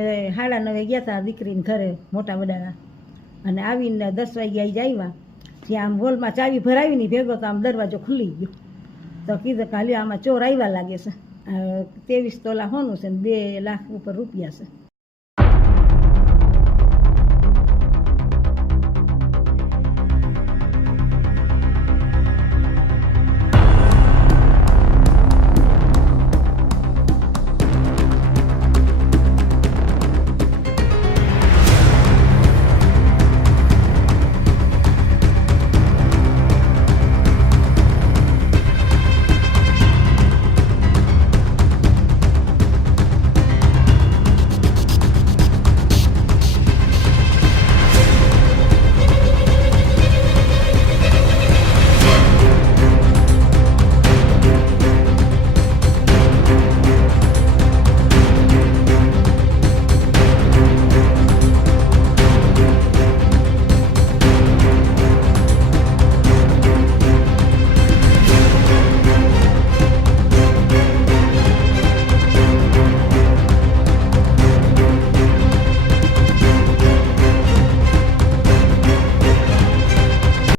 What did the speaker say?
9:30 ગયા હતા દીકરીને ઘરે મોટા વડાના, અને આવીને 10 વાગ્યા જ આવ્યા. જ્યાં આમ હોલમાં ચાવી ભરાવી ની ભેગો તો આમ દરવાજો ખુલી ગયો. તો કીધું કે હાલ્યો આમાં ચોર આવ્યા લાગે છે. 23 તોલા હોનું છે ને 2 લાખ ઉપર રૂપિયા છે.